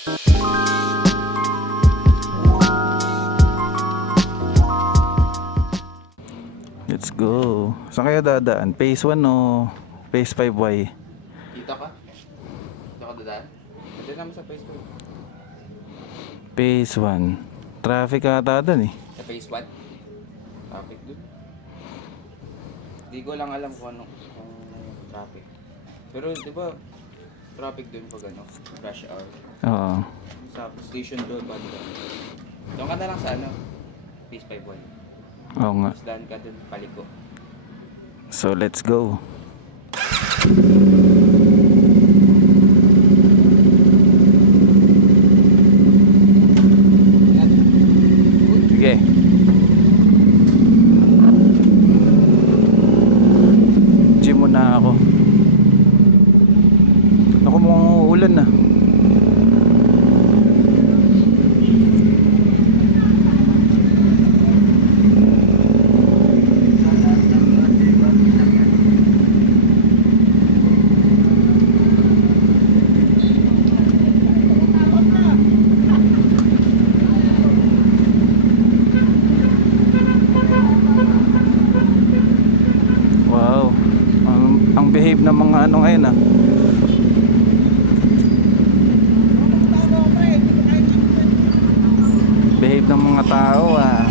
Let's go. Saan kayo dadaan? Phase 1 o Phase 5Y? Dito ka? Dito ka dadaan? Pwede naman sa phase 2. Phase 1. Traffic ata doon eh. Sa phase 1? Traffic dun. Di ko lang alam kung ano kung traffic. Pero di ba traffic dun pag ano, rush hour. Oo. Sa station doon ba dito? Doon ka na lang sa ano, phase 5-1. Oo nga. Tapos daan ka dun paliko. So let's go. Sige. Gym muna ako. Ako mukhang uulan na. Wow. Ang behave ng mga ano ngayon ah. Behave ng mga tao ah.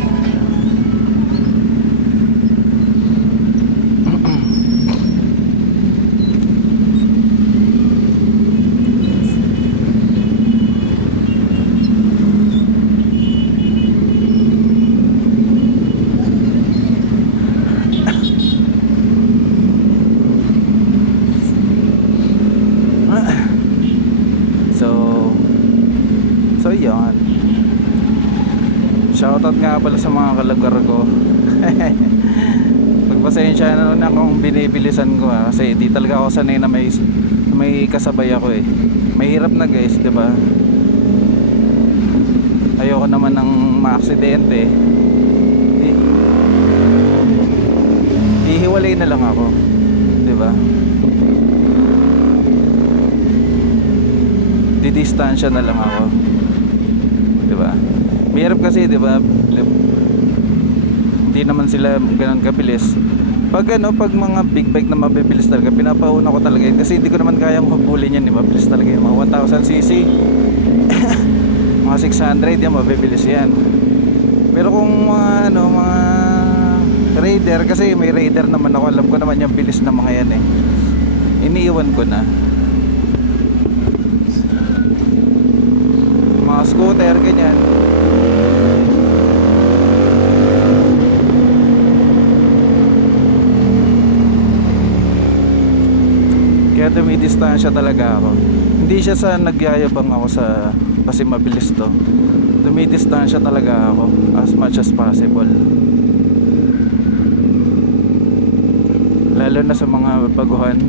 So yun. Shoutout nga pala sa mga kalugar ko. Pagpasensya na kung binibilisan ko kasi di talaga ako sanay na may kasabay ako eh. Mahirap na guys, 'di ba? Ayoko naman ng maaksidente. Hihiwalay na lang ako, 'di ba? Didistansya na lang ako. 'Di ba? Mahirap kasi, 'di ba? Hindi naman sila ganoon kabilis. Pag mga big bike na mabibilis talaga, pinapauna ko talaga yun kasi hindi ko naman kayang habulin yan, mabilis talaga yung mga 1000cc. Mga 600 yan, mabibilis yan. Pero kung mga raider, kasi may raider naman ako, alam ko naman yung bilis ng mga yan eh. Iniiwan ko na. Mga scooter, ganyan. Kaya dumidistansya talaga ako. Hindi siya sa nagyayabang ako kasi mabilis to. Dumidistansya talaga ako as much as possible. Lalo na sa mga baguhan.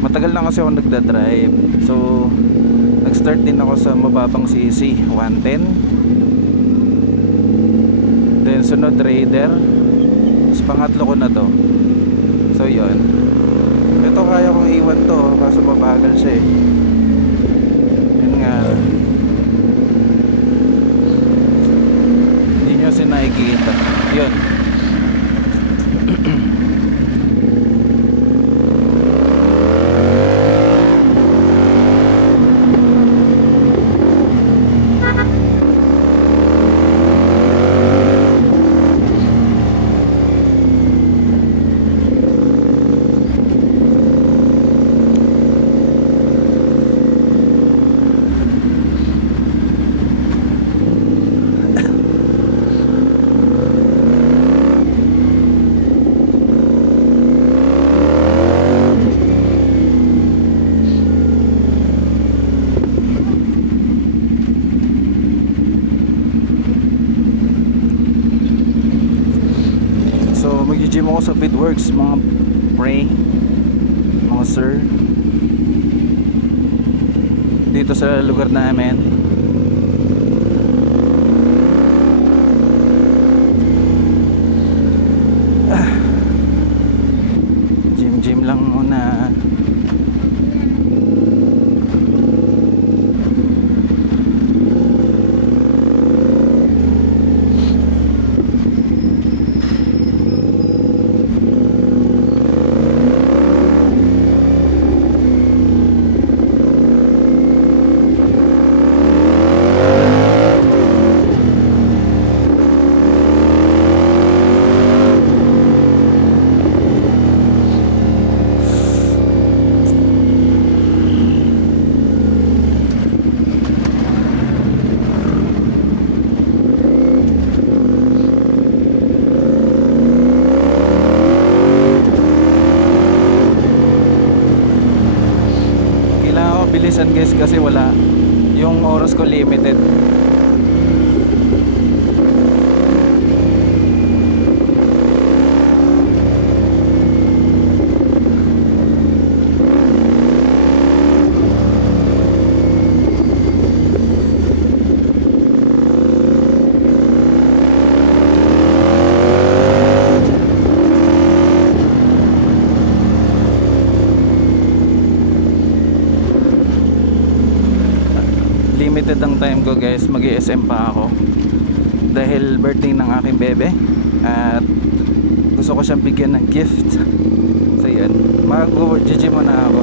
Matagal na kasi ako nagdadrive. So nag-start din ako sa mababang CC 110. Then sunod Raider. Tapos pangatlo ko na to. So yun. Ito kaya kong iwan to kaso mabagal siya eh. Yun nga. Hindi nyo sinakikita. Yun. Mag-gym ako sa Fitworks, mga pre, mga sir, dito sa lugar namin. Gym Gym lang muna. Kailangan ko bilisan guys kasi wala. Yung oras ko limited. Limited ang time ko guys, mag-SM pa ako dahil birthday ng aking bebe at gusto ko siyang bigyan ng gift. So yan, mag-GG muna ako.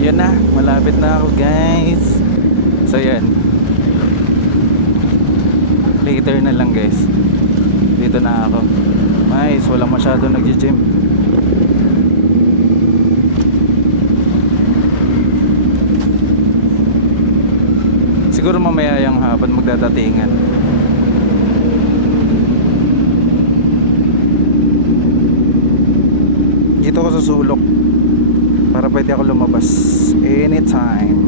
Yan na, malapit na ako guys. So yan, later na lang guys. Dito na ako. Nice, wala masyado nag-gym. Siguro mamaya yung hapon magdadatingan. Dito ko sa sulok para pwede ako lumabas anytime.